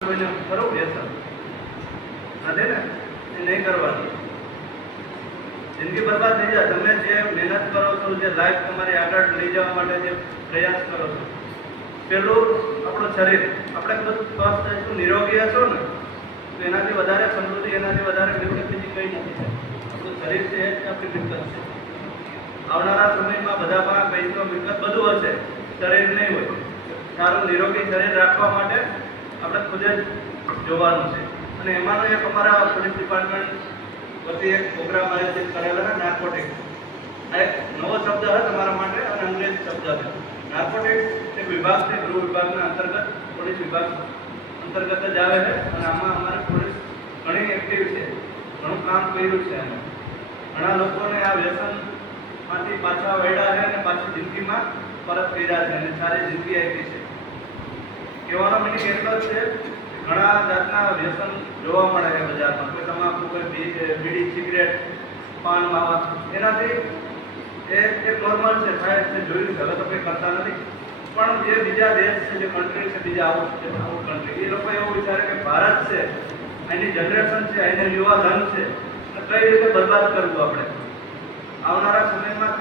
કોઈને કરો વ્યસન નથી ને એ નહીં કરવાનું. જિંદગી બરબાદ થઈ જાય. તમે જે મહેનત કરો છો, જે લાઈફ તમારી આગળ લઈ જવા માટે જે પ્રયાસ કરો છો, પેલું આપણું શરીર, આપણે બધું સ્વસ્થ હશું, નિરોગી હશો ને તો એનાથી વધારે સમૃદ્ધિ, એનાથી વધારે મિલકત બીજી કંઈ નથી. આપણું શરીર છે એ જ આપણી મિલકત છે. આવનારા સમયમાં બધા પાસે પૈસો, મિલકત બધું હશે, શરીર નહીં હોય. સારું નિરોગી શરીર રાખવા માટે આપણે ખુદ જ જોવાનું છે. અને એમાંનો એક અમારા પોલીસ ડિપાર્ટમેન્ટ વતી એક પ્રોગ્રામ આયોજિત કરેલો છે, નાર્કોટિક્સ. આ એક નવો શબ્દ છે તમારા માટે અને અંગ્રેજી શબ્દ છે. નાર્કોટિક્સ એક વિભાગ છે, ગૃહ વિભાગના અંતર્ગત, પોલીસ વિભાગ અંતર્ગત જ આવે છે. અને આમાં અમારી પોલીસ ઘણી એક્ટિવ છે, ઘણું કામ કર્યું છે. અને ઘણા લોકોને આ વ્યસનમાંથી પાછા વળ્યા છે અને પાછી જિંદગીમાં પરત કર્યા છે અને સારી જિંદગી આપી છે. કહેવાનો મિનિંગ એટલો જ છે, ઘણા જાતના વ્યસન જોવા મળે છે બજારમાં. કોઈ તમાકુ, કોઈ બીડી, સિગરેટ, પાન, માવા, એનાથી એ નોર્મલ છે, થાય છે, જોયું છે. હવે તો કંઈ કરતા નથી. પણ જે બીજા દેશ છે, જે કન્ટ્રી છે, બીજા આઉટ કન્ટ્રી, એ લોકો એવું વિચારે કે ભારત છે, એની જનરેશન છે, એની યુવા ધન છે, કઈ રીતે બરબાદ કરવું આપણે. આવનારા સમયમાં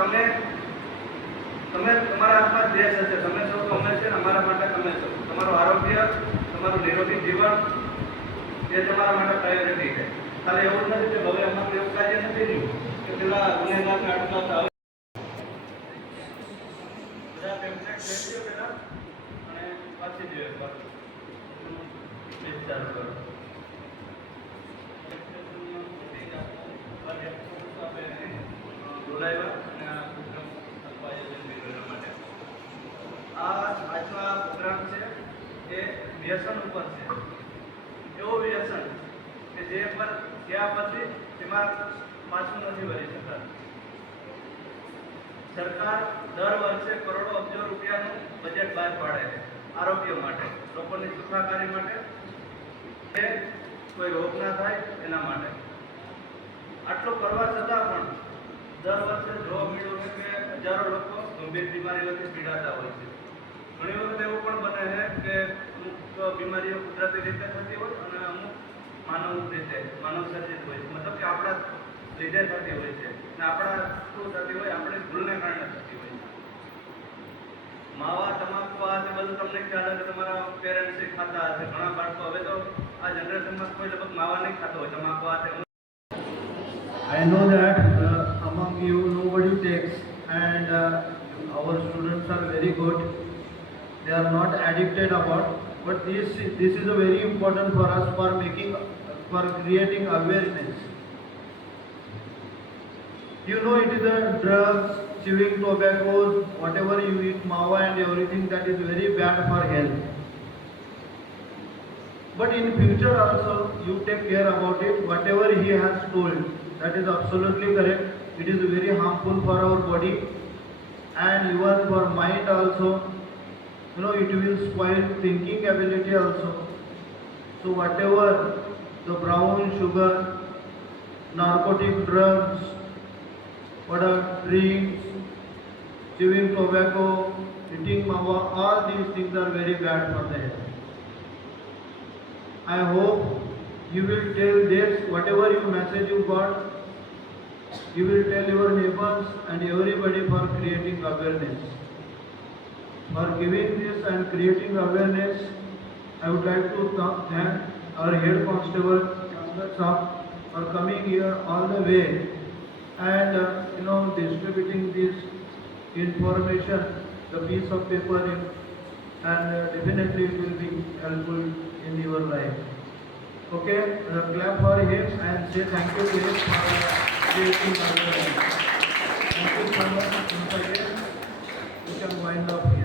તમે તમારા હાથમાં દેશ હશે, તમે સૌ તમે છે, અમારા માટે તમે છો. તમારું આરોગ્ય, તમારું નિરોગી જીવન એ તમારા માટે પ્રાયોરિટી છે. ખાલી એવું નથી કે હવે અમારું એવું કાર્ય નથી રહ્યું કે પેલા ગુનેગારને અટકાવતા. હવે બધા પેમ્પલેટ લઈ લો પેલા અને પાછી જોઈએ ચાલુ કરો. બોલાવ્યા અને આ પ્રોગ્રામ આયોજન કર્યું માટે. આજનો આ પ્રોગ્રામ છે એ વ્યસન ઉપર છે. એવો વ્યસન કે જે પર ગયા પછી તેમાં પાછું નથી વળી શકતા. સરકાર દર વર્ષે કરોડો અબજો રૂપિયાનું બજેટ બહાર પાડે છે આરોગ્ય માટે, લોકોની સુખાકારી માટે, કે કોઈ રોગ ના થાય એના માટે. આટલું કરવા છતાં પણ દર વર્ષે જોવા મળ્યું છે કે હજારો લોકો ગંભીર બીમારીઓથી પીડાતા હોય છે. ઘણી વખત એવું પણ બને છે કે અમુક બીમારીઓ કુદરતી રીતે થતી હોય અને અમુક માનવ સર્જિત હોય છે. મતલબ કે આપણા લીધે થતી હોય છે અને આપણા શું થતી હોય, આપણી ભૂલને કારણે થતી હોય છે. માવા, તમાકુ, આ તે બધું તમને ખ્યાલ હશે, તમારા પેરેન્ટ્સ ખાતા હશે. ઘણા બાળકો હવે તો આ જનરેશનમાં કોઈ લગભગ માવા નહીં ખાતો હોય, તમાકુ આ તે. I know that among you nobody takes, and our students are very good. They are not addicted about, but this is a very important for us for creating awareness. You know, it is a drugs, chewing tobacco, whatever you eat, mawa and everything, that is very bad for health. But in future also you take care about it. Whatever he has told, that is absolutely correct. It is very harmful for our body and even for mind also. You know, it will spoil thinking ability also. So whatever the brown sugar, narcotic drugs, drinks, chewing tobacco, eating mawa, all these things are very bad for the health. I hope you will tell this, whatever you message you got, you will tell your neighbors and everybody for creating awareness. For giving this and creating awareness, I would like to thank our head constable for coming here all the way and distributing this information, the piece of paper, and definitely it will be helpful in your life. Okay, clap for him and say thank you to him for creating awareness. Thank you so much once again. You can wind up.